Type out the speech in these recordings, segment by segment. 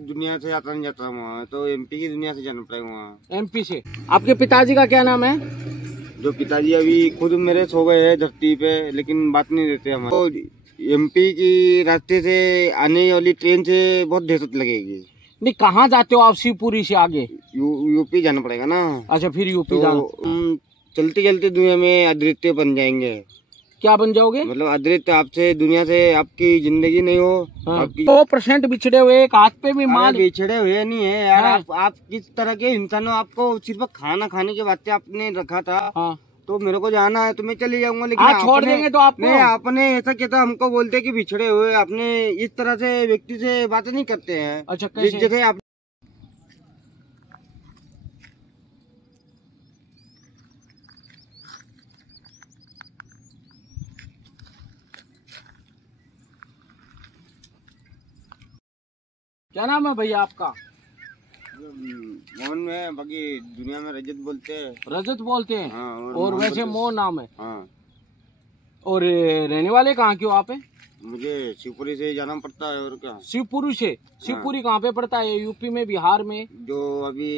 दुनिया से आता नहीं जाता वहाँ, तो एमपी की दुनिया से जाना पड़ेगा वहाँ। एमपी से। आपके पिताजी का क्या नाम है? जो पिताजी अभी खुद मेरे सो गए हैं धरती पे, लेकिन बात नहीं देते हमारे। तो एमपी की रास्ते से आने वाली ट्रेन से बहुत दहशत लगेगी। नहीं, कहाँ जाते हो आप शिवपुरी से आगे? यूपी जाना पड़ेगा ना। अच्छा, फिर यूपी तो जाना। चलते चलते दुनिया में अदृश्य बन जाएंगे। क्या बन जाओगे? मतलब अदृश्य आपसे दुनिया से आपकी जिंदगी नहीं हो। हाँ। आपकी 100% बिछड़े हुए, एक हाथ पे भी माल। बिछड़े हुए नहीं है यार। हाँ। आप किस तरह के इंसान हो? आपको सिर्फ खाना खाने के वास्ते आपने रखा था। हाँ। तो मेरे को जाना है तो मैं चले जाऊंगा, लेकिन आज छोड़ देंगे तो आपको? नहीं, आपने ऐसा कहता हमको बोलते कि बिछड़े हुए। आपने इस तरह से व्यक्ति से बातें नहीं करते हैं। अच्छा, कैसे? जैसे आप क्या नाम है भैया आपका? मोहन में, बाकी दुनिया में रजत बोलते हैं। रजत बोलते हैं। हाँ, और वैसे मोहन नाम है। हाँ। और रहने वाले कहाँ के हो आप? मुझे शिवपुरी से जाना पड़ता है, और क्या। शिवपुरी से? शिवपुरी कहाँ पे पड़ता है? यूपी में, बिहार में? जो अभी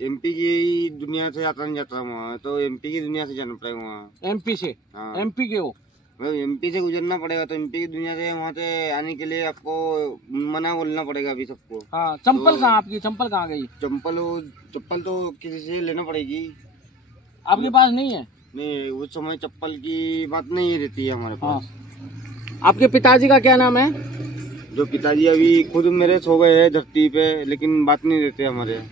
एमपी की दुनिया से आता नहीं जाता वहाँ, तो एमपी की दुनिया से जाना पड़ेगा वहाँ। एमपी से? हाँ। एमपी के हो? एमपी से गुजरना पड़ेगा, तो एमपी की दुनिया से वहाँ से आने के लिए आपको मना बोलना पड़ेगा अभी सबको। हाँ। चंपल कहाँ आपकी? चंपल कहाँ गई? चप्पल तो किसी से लेना पड़ेगी। आपके पास नहीं है? नहीं, उस समय चप्पल की बात नहीं रहती है हमारे पास। आपके पिताजी का क्या नाम है? जो पिताजी अभी खुद मेरे सो गए हैं धरती पे, लेकिन बात नहीं देते हमारे।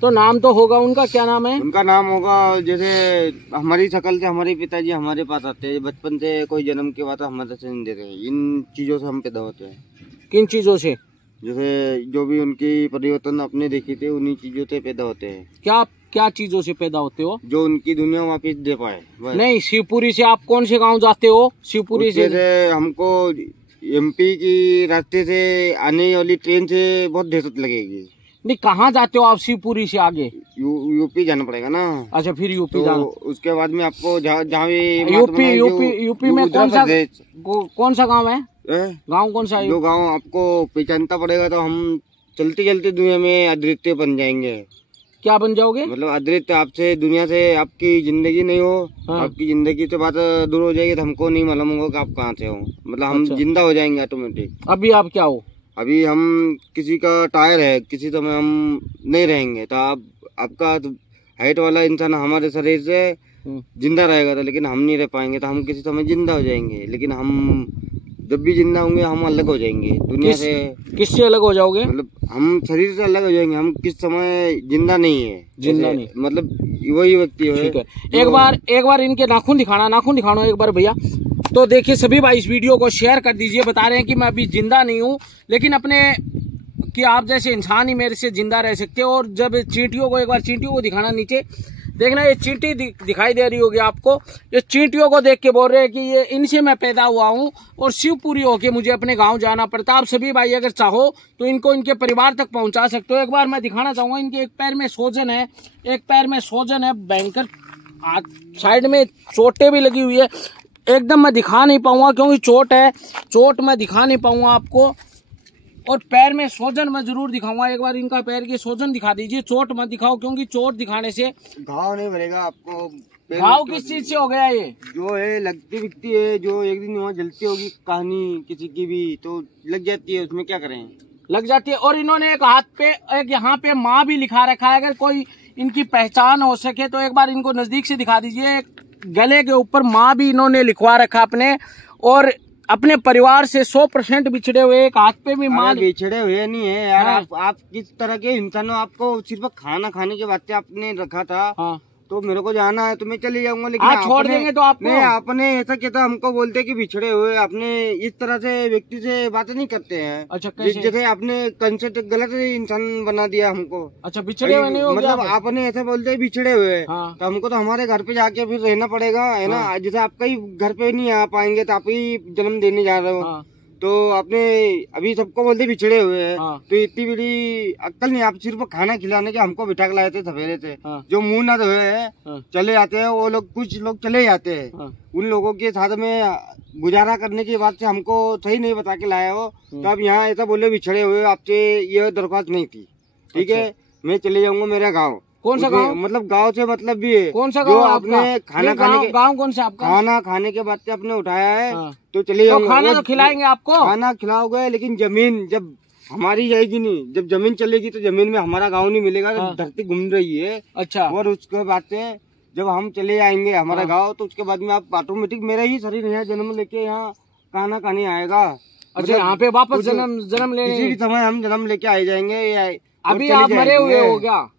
तो नाम तो होगा उनका, क्या नाम है? उनका नाम होगा, जैसे हमारी शक्ल से हमारे पिताजी हमारे पास आते हैं बचपन से। कोई जन्म के बाद हमारे से नहीं देते। इन चीजों से हम पैदा होते हैं। किन चीजों से? जैसे जो भी उनकी परिवर्तन आपने देखी थे, उन्हीं चीजों से पैदा होते हैं। क्या चीजों से पैदा होते हो? जो उनकी दुनिया वापिस दे पाए। नहीं, शिवपुरी से आप कौन से गांव जाते हो? शिवपुरी से हमको एमपी की रास्ते से आने वाली ट्रेन से बहुत दहशत लगेगी। नहीं, कहाँ जाते हो आप शिवपुरी से आगे? यूपी जाना पड़ेगा ना। अच्छा, फिर यूपी तो जाना। उसके बाद में आपको जहाँ यूपी में कौन सा गांव है? गांव कौन सा है? जो गांव आपको पहचानता पड़ेगा, तो हम चलते चलते दुनिया में अदृश्य बन जाएंगे। क्या बन जाओगे? मतलब अदृश्य आपसे दुनिया से आपकी जिंदगी नहीं हो। हाँ। आपकी जिंदगी से बात दूर हो जाएगी, तो हमको नहीं मालूम होगा कि आप कहाँ से हो। मतलब हम जिंदा हो जाएंगे ऑटोमेटिक। अभी आप क्या हो? अभी हम किसी का टायर है, किसी समय हम नहीं रहेंगे। तो आपका हाइट वाला इंसान हमारे शरीर से जिंदा रहेगा, तो लेकिन हम नहीं रह पाएंगे। तो हम किसी समय जिंदा हो जाएंगे, लेकिन हम जब भी जिंदा होंगे हम अलग हो जाएंगे दुनिया से। किससे अलग हो जाओगे? मतलब हम शरीर से अलग हो जाएंगे। हम किस समय जिंदा नहीं है। जिंदा नहीं, मतलब वही व्यक्ति है। ठीक है। एक बार इनके नाखून दिखाना एक बार भैया। तो देखिए सभी भाई, इस वीडियो को शेयर कर दीजिए। बता रहे हैं कि मैं अभी जिंदा नहीं हूँ, लेकिन अपने कि आप जैसे इंसान ही मेरे से जिंदा रह सकते हो। और जब चींटियों को, एक बार चींटियों को दिखाना नीचे, देखना ये चींटी दिखाई दे रही होगी आपको। ये चींटियों को देख के बोल रहे हैं कि ये इनसे मैं पैदा हुआ हूँ और शिवपुरी होके मुझे अपने गांव जाना पड़ता। आप सभी भाई अगर चाहो तो इनको इनके परिवार तक पहुंचा सकते हो। एक बार मैं दिखाना चाहूंगा, इनके एक पैर में सोजन है, भयंकर। साइड में चोटें भी लगी हुई है। एकदम मैं दिखा नहीं पाऊंगा क्योंकि चोट मैं दिखा नहीं पाऊंगा आपको। और पैर में सोजन मैं जरूर दिखाऊंगा। एक बार इनका पैर की सोजन दिखा दीजिए, चोट मत दिखाओ, क्योंकि चोट दिखाने से घाव नहीं भरेगा आपको। घाव किस चीज से हो गया? ये जो है लगती बिकती है, जो एक दिन वहाँ जलती होगी कहानी किसी की भी, तो लग जाती है। उसमें क्या करें, लग जाती है। और इन्होंने एक हाथ पे, एक यहाँ पे माँ भी लिखा रखा है। अगर कोई इनकी पहचान हो सके तो एक बार इनको नजदीक से दिखा दीजिए। गले के ऊपर माँ भी इन्होंने लिखवा रखा अपने, और अपने परिवार से 100% बिछड़े हुए, एक हाथ पे भी माँ। बिछड़े हुए नहीं है यार। हाँ। आप किस तरह के इंसान हो? आपको सिर्फ खाना खाने के वास्ते आपने रखा था। हाँ। तो मेरे को जाना है तो मैं चले जाऊंगा, लेकिन आज छोड़ देंगे तो आपको? नहीं, आपने ऐसा कहता हमको बोलते कि बिछड़े हुए। आपने इस तरह से व्यक्ति से बातें नहीं करते हैं। अच्छा, कैसे? जैसे आपने कंसेप्ट गलत इंसान बना दिया हमको। अच्छा, बिछड़े हुए नहीं हो? मतलब आपने ऐसा बोलते बिछड़े हुए। हाँ। तो हमको तो हमारे घर पे जाके फिर रहना पड़ेगा, है ना। जैसे आपका ही घर पे नहीं आ पाएंगे, तो आप ही जन्म देने जा रहे हो। तो आपने अभी सबको बोलते बिछड़े हुए हैं। हाँ। तो इतनी बड़ी अक्ल नहीं, आप सिर्फ खाना खिलाने के हमको बिठा के लाए थे सवेरे से। हाँ। जो मुंह ना धोए हैं हाँ। चले जाते हैं वो लोग, कुछ लोग चले जाते हैं। हाँ। उन लोगों के साथ में गुजारा करने की बात से हमको सही नहीं बता के लाया हो। तो आप यहाँ ऐसा बोले बिछड़े हुए, आपसे ये दरख्वास्त नहीं थी, ठीक है। मैं चले जाऊंगा मेरा गाँव। कौन सा गाँव? मतलब गाँव से मतलब भी है। कौन सा जो गाँव आपने खाना खाने के गाँव कौन सा आपका? खाना खाने के बाद से आपने उठाया है। हाँ। तो चले तो जाऊंगा। खाना तो खिलाएंगे आपको, खाना खिलाओगे, लेकिन जमीन जब हमारी जाएगी नहीं, जब जमीन चलेगी तो जमीन में हमारा गाँव नहीं मिलेगा। हाँ। धरती घूम रही है। अच्छा। और उसके बाद से जब हम चले आएंगे हमारा हाँ। गाँव, तो उसके बाद में आप ऑटोमेटिक मेरा ही शरीर यहाँ जन्म लेके यहाँ खाना खाने आएगा। अच्छा, यहाँ पे वापस कुछ- जन्म किसी भी लेने? समय हम जन्म लेके आ जाएंगे। अभी आप मरे हुए हो क्या?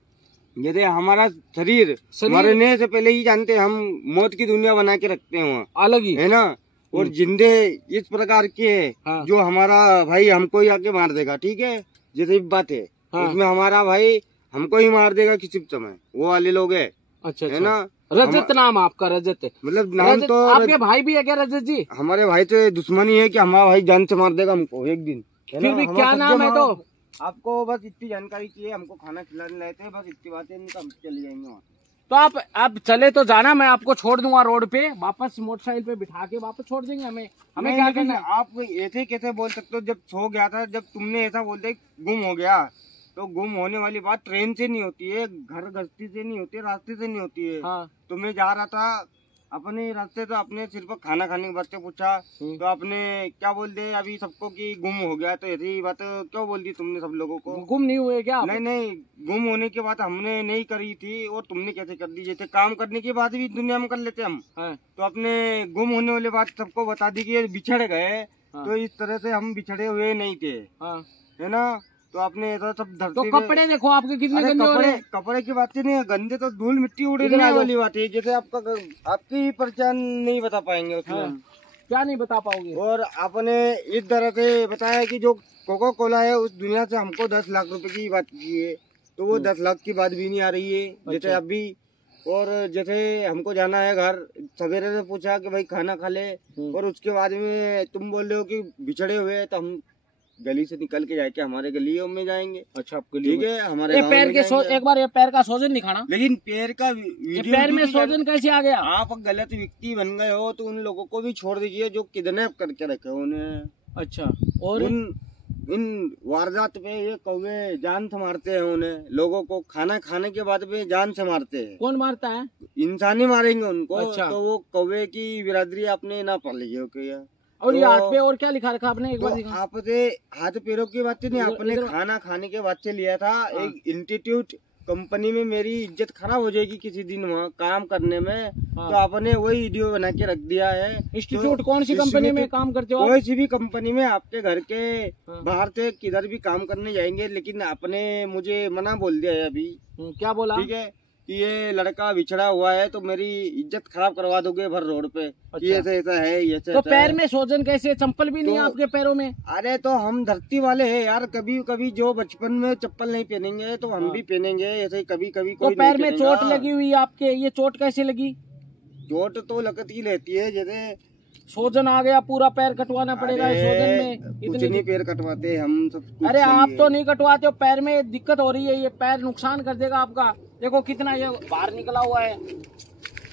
यदि हमारा शरीर मरने से पहले ही जानते हैं, हम मौत की दुनिया बना के रखते हैं वहाँ, अलग ही है ना। और जिंदे इस प्रकार के है। हाँ। जो हमारा भाई हमको ही आके मार देगा, ठीक है, जैसे बात है। हाँ। उसमें हमारा भाई हमको ही मार देगा किसी समय, वो वाले लोग है। अच्छा, है ना। रजत नाम आपका? रजत मतलब नाम रजत, तो आपके भाई भी है क्या रजत जी? हमारे भाई से दुश्मनी है कि हमारा भाई जान से मार देगा हमको एक दिन। है फिर ना? भी हमारा क्या नाम है? तो आपको बस इतनी जानकारी चाहिए, हमको खाना खिलाने लाए थे, बस इतनी बातें, नहीं तो हम चले जाएंगे वहाँ। तो आप चले तो जाना, मैं आपको छोड़ दूंगा रोड पे, वापस मोटरसाइकिल पे बिठा के वापस छोड़ देंगे। हमें नहीं, क्या लेकिन करना है? आप ऐसे कैसे बोल सकते हो? जब सो गया था, जब तुमने ऐसा बोल दिया गुम हो गया, तो गुम होने वाली बात ट्रेन से नहीं होती है, घर गश्ती से नहीं होती है, रास्ते से नहीं होती है। हाँ। तो मैं जा रहा था अपने रास्ते, तो आपने सिर्फ खाना खाने के बाद से पूछा, तो आपने क्या बोल दिया अभी सबको कि गुम हो गया। तो ऐसी बात क्यों बोल दी तुमने सब लोगों को? गुम नहीं हुए क्या आप? नहीं, गुम होने की बात हमने नहीं करी थी, और तुमने कैसे कर दी? जैसे काम करने की बात भी दुनिया में कर लेते हम। हाँ। तो आपने गुम होने वाली बात सबको बता दी कि ये बिछड़ गए। हाँ। तो इस तरह से हम बिछड़े हुए नहीं थे, हाँ। है ना। तो आपने ऐसा सब धरती तो पे- कपड़े देखो आपके कितने अरे गंदे हो रहे हैं। कपड़े की बात नहीं है, गंदे तो धूल मिट्टी इधर उड़ने आ जाओ। वाली बात है। जैसे आपकी पहचान नहीं बता पाएंगे उसमें हाँ। हम। क्या नहीं बता पाओगे? और आपने इस तरह से बताया कि जो कोका कोला है उस दुनिया से हमको 10 लाख रुपए की बात की है, तो वो 10 लाख की बात भी नहीं आ रही है। जैसे अच्छा। अभी, और जैसे हमको जाना है घर, सवेरे से पूछा कि भाई खाना खा ले, और उसके बाद में तुम बोल रहे हो कि बिछड़े हुए हैं, तो हम गली से निकल के जाके हमारे गलियों में जाएंगे। अच्छा, आपके लिए ठीक है, हमारे ये गाँव पैर में के जाएंगे। एक बार ये पैर का सोजन दिखाना। लेकिन पैर का ये वीडियो पैर में भी सोजन कैसे आ गया? आप गलत व्यक्ति बन गए हो, तो उन लोगों को भी छोड़ दीजिए जो किडनैप करके रखे उन्हें। अच्छा, और इन वारदात पे ये कौवे जान से मारते हैं उन्हें, लोगों को खाना खाने के बाद में जान से मारते हैं। कौन मारता है? इंसान ही मारेंगे उनको। अच्छा। तो वो कौवे की बिरादरी आपने ना पाली है, ओके यार। और ये तो- हाथ पे और क्या लिखा रखा आपने? एक बार तो दिखा। आपसे हाथ पैरों की बात नहीं, आपने इधर- खाना खाने के बाद से लिया था। हाँ। एक इंस्टीट्यूट कंपनी में मेरी इज्जत खराब हो जाएगी किसी दिन वहाँ काम करने में। हाँ। तो आपने वही वीडियो बना के रख दिया है। इंस्टीट्यूट तो कौन सी कंपनी में इंस्टीट्यूट- काम करते हो आप? कोई सी भी कंपनी में, आपके घर के हाँ। बाहर से किधर भी काम करने जाएंगे, लेकिन आपने मुझे मना बोल दिया है अभी, क्या बोला? ठीक है, कि ये लड़का बिछड़ा हुआ है तो मेरी इज्जत खराब करवा दोगे भर रोड पे। अच्छा। ये ऐसा ऐसा है, ये ऐसा तो ऐसा पैर है। में सोजन कैसे? चप्पल भी नहीं है तो- आपके पैरों में? अरे तो हम धरती वाले हैं यार, कभी कभी जो बचपन में चप्पल नहीं पहनेंगे तो हम हाँ। भी पहनेंगे, ऐसे कभी कभी तो कोई पैर नहीं में पहनेगा। चोट लगी हुई है आपके, ये चोट कैसे लगी? चोट तो लगती रहती है, जैसे सोजन आ गया, पूरा पैर कटवाना पड़ेगा इस सोजन अरे, में कुछ इतनी। नहीं पैर कटवाते हम सब कुछ अरे सही आप है। तो नहीं कटवाते हो, पैर में दिक्कत हो रही है, ये पैर नुकसान कर देगा आपका। देखो कितना ये बाहर निकला हुआ है।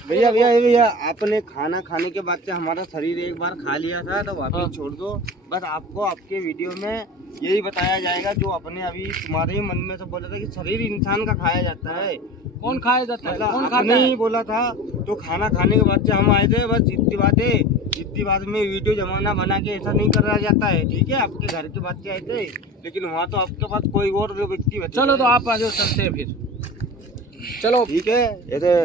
भैया आपने खाना खाने के बाद से हमारा शरीर एक बार खा लिया था, तो वापस हाँ। छोड़ दो। बस आपको आपके वीडियो में यही बताया जाएगा जो अपने अभी तुम्हारे ही मन में से बोला था कि शरीर इंसान का खाया जाता है। कौन खाया जाता है? मतलब कौन खाता आपने है? ही बोला था। तो खाना खाने के बाद से हम आए थे, बस इतनी बात है। इतनी बात में वीडियो जमाना बना के ऐसा नहीं करा जाता है, ठीक है। आपके घर के बच्चे आए थे, लेकिन वहाँ तो आपके पास कोई और व्यक्ति बचे। चलो तो आप आ जाओ, चलते हैं फिर। चलो ठीक है, ये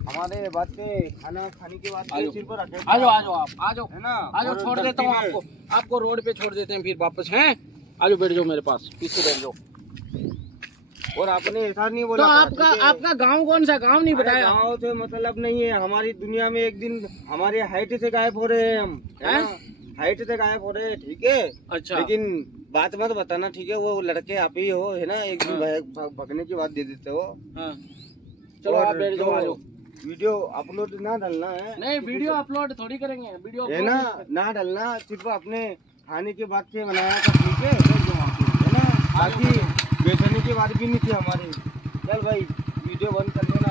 हमारे बात से खाना खाने के बाद आ जाओ। सिर पर रखे आ जाओ, आ जाओ, आप आ जाओ, है ना। आ जाओ, और छोड़ धरती देता हूँ में- आपको, आपको रोड पे छोड़ देते हैं फिर वापस, हैं? आ जाओ, बैठ जाओ मेरे पास, पीछे बैठ जाओ। और आपने ऐसा नहीं तो बोला था, आपका ठीक है? आपका गांव कौन सा? गांव नहीं अरे बताया। गाँव से मतलब नहीं है, हमारी दुनिया में एक दिन हमारे हाइट से गायब हो रहे हैं हम, है ना? हाइट से गायब हो रहे हैं, ठीक है। अच्छा, लेकिन बात मत बताना, ठीक है। वो लड़के आप ही हो, है ना। एक दिन हाँ। भगने की बात दे देते हो। हाँ। चलो और आप बैठ जाओ, आ जाओ। वीडियो अपलोड ना डालना है, नहीं, वीडियो अपलोड थोड़ी करेंगे, वीडियो है upload ना, नहीं- ना डालना। सिर्फ अपने खाने के बाद से बनाया था, ठीक है ना, बाकी बेचने की बात भी नहीं थी हमारी। चल भाई वीडियो बंद कर लेना।